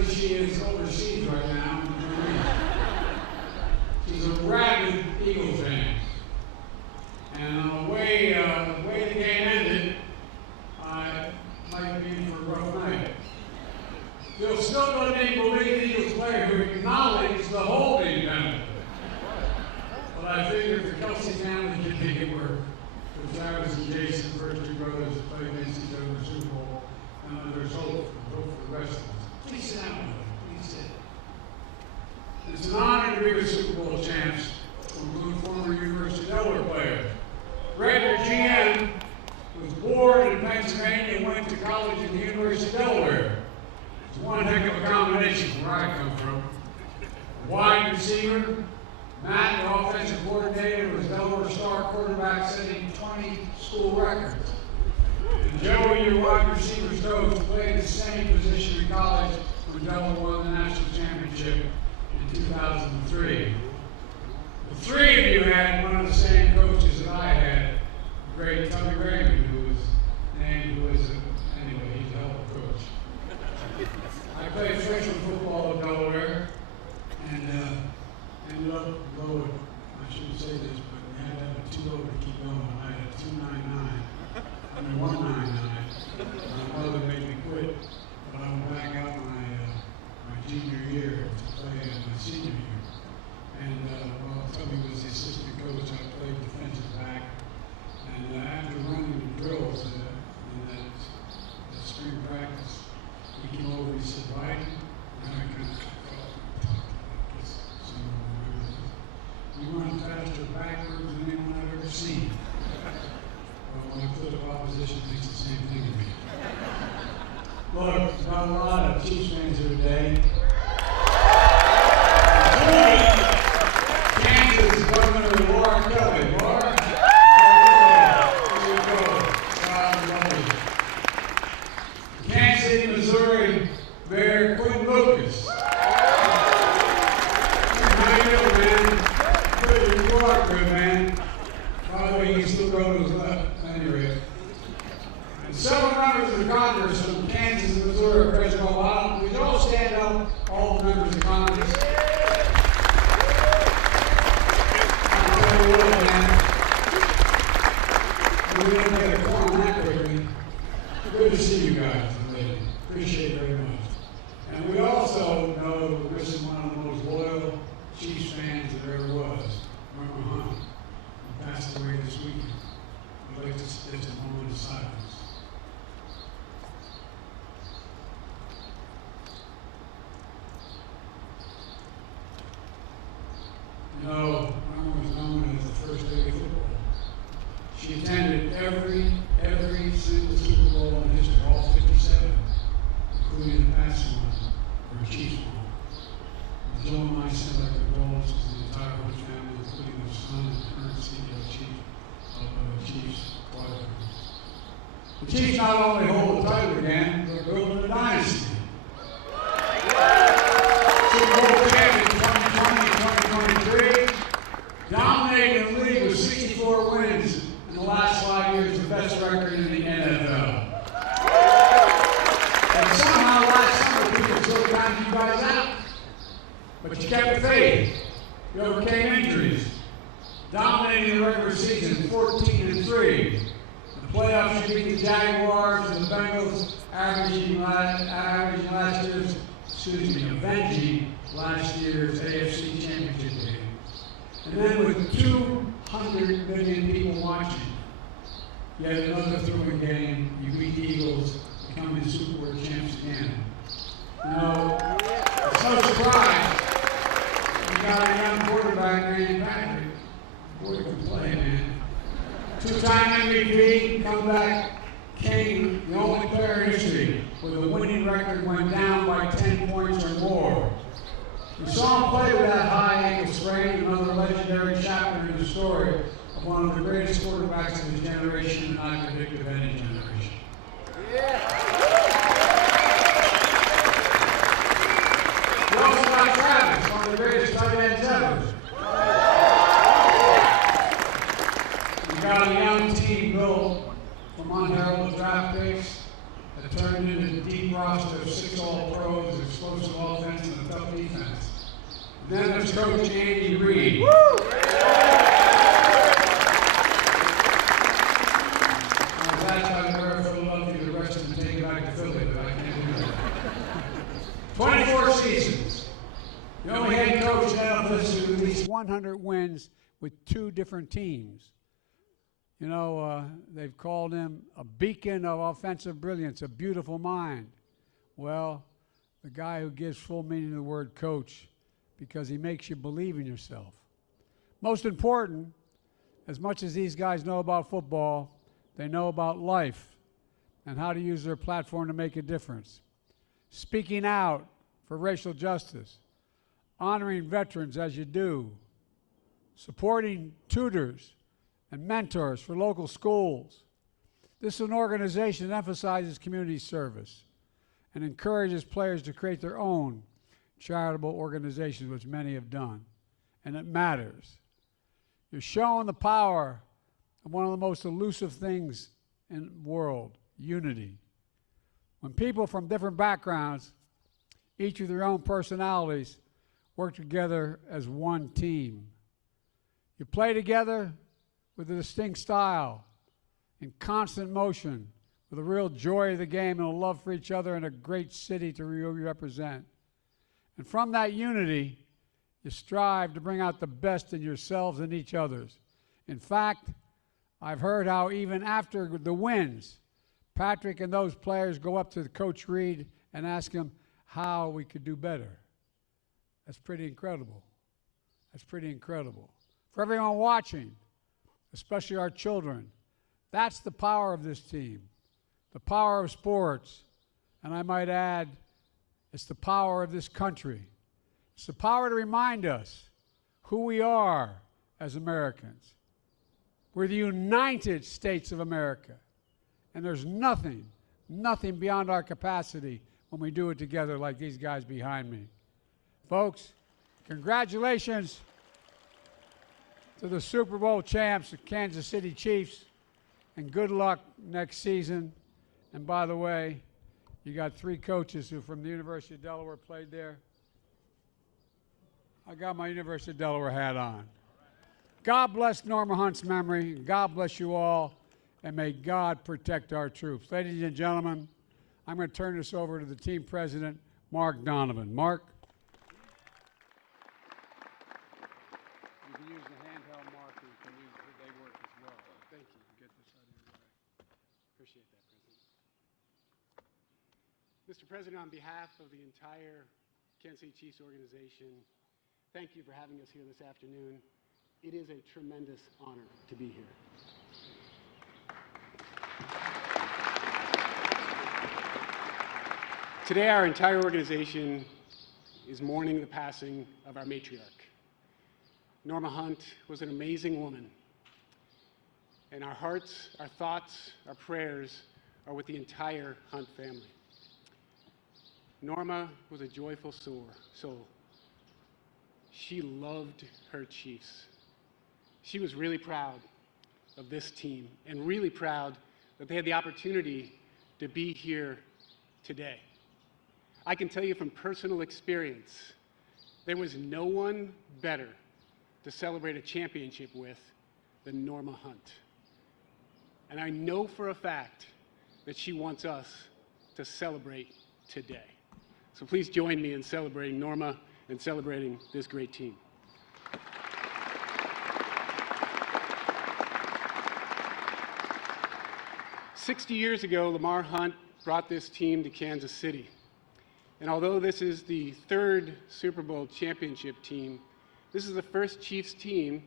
as she is overseas right now. She's a rabid Eagles fan. And the way the game ended, I might be in for a rough night. Still doesn't even believe the Eagles player who acknowledged the holding penalty. But I figured the Kelsey family could make it work. The Travis and Jason, first two brothers, play against each other in the Super Bowl. And there's hope for the rest of us. Please sit down, please sit. It's an honor to be with Super Bowl champs, including former University of Delaware player. Reid, GM, was born in Pennsylvania and went to college at the University of Delaware. It's one heck of a combination from where I come from. Wide receiver, Matt, the offensive coordinator, was Delaware star quarterback, setting 20 school records. And Joey, your wide receivers coach, played the same position in college when Delaware won the national championship in 2003. The three of you had one of the same coaches that I had, the great Tubby Raymond, who was named, anyway, he's a hell of a coach. I played freshman football at Delaware, and ended up low, I shouldn't say this, but we had to have a 2-0 to keep going. I had a 199. My mother made me quit, but I went back out my junior year to play my senior year. And while Tubby was the assistant coach, I played defensive back. And after running the drills in that spring practice, he came over and he said, "Right?" And I kind of you run faster backwards than anyone I've ever seen. Well, when I put up opposition, thinks the same thing to me. Look, there's got a lot of Chiefs fans here today. Kansas Governor Laura Kelly. Laura? Here you go. Kansas City, Missouri Mayor Quinn Lucas. Good man. By the way, you can still go to his left. Anyway. And several members of the Congress from Kansas and Missouri are present all out. Please all stand up, all the members of Congress. I'll tell you what, man. We didn't get a call on that quickly. Good to see you guys and ladies. Appreciate it very much. And we also know that we're missing one of the most loyal Chiefs fans that there ever was. He passed away this weekend. I'd like to take a moment of silence. You know, Mama was known as the first lady of football. She attended every single Super Bowl in history, all 57, including the past one, for a Chiefs one. Joe and I send our condolences to the entire Bush family, including their son and current CEO of Chiefs. The Chiefs not only hold the title again, but they're building a dynasty. Super Bowl champions 2020 2023, dominating the league with 64 wins in the last 5 years, the best record in the NFL. And somehow last summer people still counted you guys out. But you kept the faith. You overcame injuries. Dominating the regular season, 14-3. The playoffs, you beat the Jaguars and the Bengals, avenging last year's AFC Championship game. And then with 200 million people watching, yet another thrilling game, you beat the Eagles, becoming the Super Bowl champs again. You know, it's no surprise. You got a young quarterback named Patrick. Boy, he can play, man. Two-time MVP, comeback king, the only player in history with a winning record went down by 10 points or more. We saw him play with that high ankle sprain, another legendary chapter in the story of one of the greatest quarterbacks of his generation, and I predict of any generation. We also got Travis, one of the greatest tight ends ever. We got a young team built from unheralded draft picks that turned into a deep roster of 6 All-Pros, explosive tough defense. And then there's Coach Andy Reid. The rest of them take it back to Philly, but I can't do that. 24 seasons. The only head coach now lives to at least 100 wins with 2 different teams. You know, they've called him a beacon of offensive brilliance, a beautiful mind. Well, the guy who gives full meaning to the word coach, because he makes you believe in yourself. Most important, as much as these guys know about football, they know about life and how to use their platform to make a difference. Speaking out for racial justice, honoring veterans as you do, supporting tutors and mentors for local schools. This is an organization that emphasizes community service and encourages players to create their own charitable organizations, which many have done, and it matters. You're showing the power of one of the most elusive things in the world, unity. When people from different backgrounds, each with their own personalities, work together as one team. You play together with a distinct style, in constant motion, with a real joy of the game and a love for each other and a great city to represent. And from that unity, you strive to bring out the best in yourselves and each other's. In fact, I've heard how even after the wins, Patrick and those players go up to Coach Reid and ask him how we could do better. That's pretty incredible. That's pretty incredible. For everyone watching, especially our children, that's the power of this team, the power of sports, and I might add, it's the power of this country. It's the power to remind us who we are as Americans. We're the United States of America, and there's nothing beyond our capacity when we do it together like these guys behind me. Folks, congratulations to the Super Bowl champs, the Kansas City Chiefs, and good luck next season. And by the way, you got 3 coaches who from the University of Delaware played there. I got my University of Delaware hat on. God bless Norma Hunt's memory. God bless you all, and may God protect our troops. Ladies and gentlemen, I'm going to turn this over to the team president, Mark Donovan. Mark. You can use the handheld marker. You can use it. They work as well. Thank you. Get this out of your way. Appreciate that, President. Mr. President, on behalf of the entire Kansas City Chiefs organization, thank you for having us here this afternoon. It is a tremendous honor to be here. Today, our entire organization is mourning the passing of our matriarch. Norma Hunt was an amazing woman, and our hearts, our thoughts, our prayers are with the entire Hunt family. Norma was a joyful soul. She loved her Chiefs. She was really proud of this team and really proud that they had the opportunity to be here today. I can tell you from personal experience, there was no one better to celebrate a championship with than Norma Hunt. And I know for a fact that she wants us to celebrate today. So please join me in celebrating Norma and celebrating this great team. "60 years ago, Lamar Hunt brought this team to Kansas City. And although this is the 3rd Super Bowl championship team, this is the first Chiefs team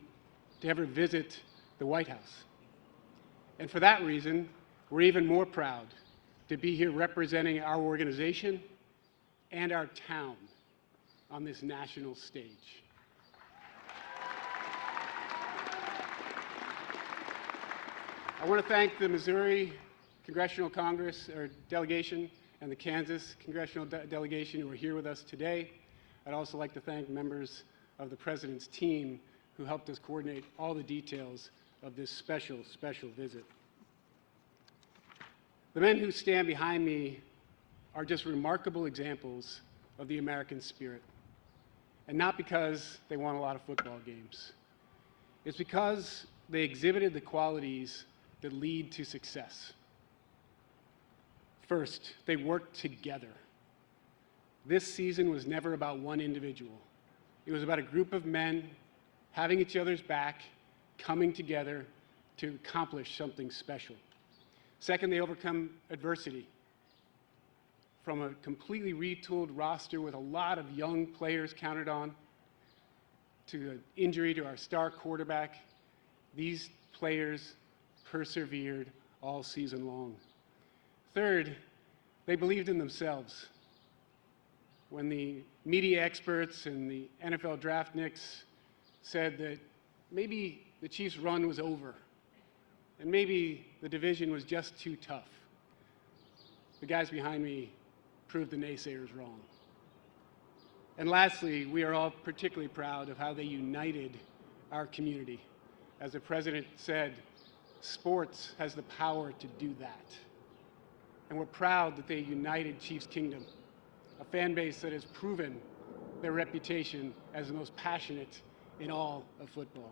to ever visit the White House. And for that reason, we're even more proud to be here representing our organization and our town on this national stage. I want to thank the Missouri Congressional Congress or delegation and the Kansas Congressional delegation who are here with us today. I'd also like to thank members of the President's team who helped us coordinate all the details of this special visit. The men who stand behind me are just remarkable examples of the American spirit. and not because they won a lot of football games. It's because they exhibited the qualities that lead to success. First, they worked together. This season was never about one individual. It was about a group of men having each other's back, coming together to accomplish something special. Second, they overcome adversity. From a completely retooled roster with a lot of young players counted on, to an injury to our star quarterback, these players persevered all season long. Third, they believed in themselves. When the media experts and the NFL draft nicks said that maybe the Chiefs' run was over and maybe the division was just too tough, the guys behind me proved the naysayers wrong. And lastly, we are all particularly proud of how they united our community. As the president said, sports has the power to do that. And we're proud that they united Chiefs Kingdom, a fan base that has proven their reputation as the most passionate in all of football.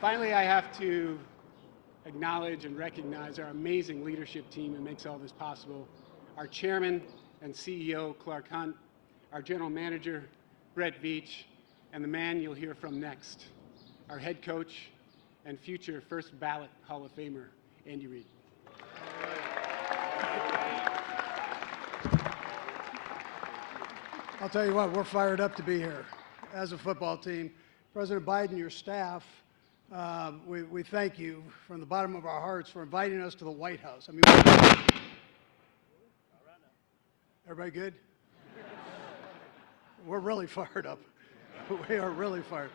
Finally, I have to acknowledge and recognize our amazing leadership team who makes all this possible. Our chairman and CEO, Clark Hunt, our general manager, Brett Veach, and the man you'll hear from next, our head coach and future first ballot Hall of Famer, Andy Reid. I'll tell you what, we're fired up to be here as a football team. President Biden, your staff, we thank you from the bottom of our hearts for inviting us to the White House. I mean, everybody good? We're really fired up. We are really fired.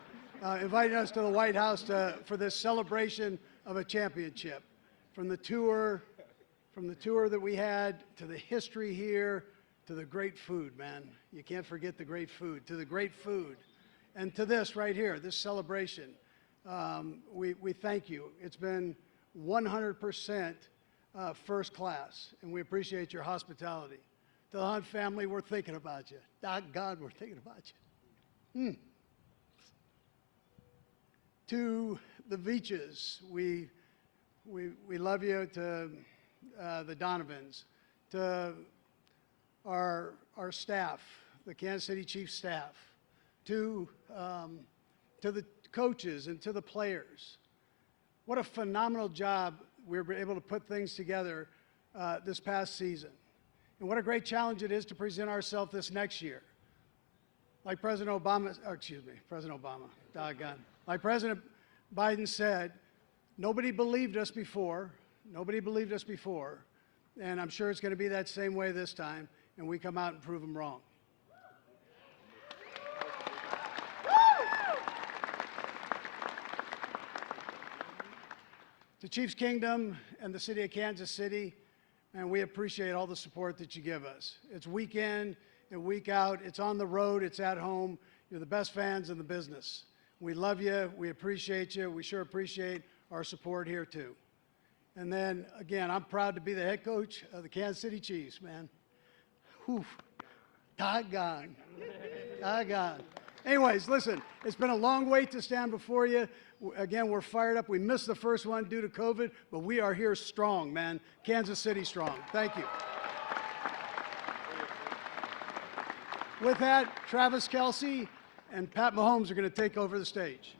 Inviting us to the White House for this celebration of a championship. From the tour that we had, to the history here, to the great food, man. You can't forget the great food. To the great food. And to this right here, this celebration. We thank you. It's been 100% first class, and we appreciate your hospitality. To the Hunt family, we're thinking about you. God, we're thinking about you. To the Veaches, we love you. To the Donovans, to our staff, the Kansas City Chiefs staff, to the coaches and to the players. What a phenomenal job we were able to put things together this past season. And what a great challenge it is to present ourselves this next year. Like President Obama, doggone. Like President Biden said, nobody believed us before. Nobody believed us before. And I'm sure it's going to be that same way this time, and we come out and prove them wrong. To Chiefs Kingdom and the city of Kansas City, and we appreciate all the support that you give us. It's week in and week out. It's on the road. It's at home. You're the best fans in the business. We love you. We appreciate you. We sure appreciate our support here, too. And then, again, I'm proud to be the head coach of the Kansas City Chiefs, man. Whew. Doggone. Doggone. Anyways, listen, it's been a long wait to stand before you. Again, we're fired up. We missed the first one due to COVID, but we are here strong, man. Kansas City strong. Thank you. With that, Travis Kelce and Pat Mahomes are going to take over the stage.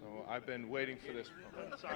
So I've been waiting for this. Sorry.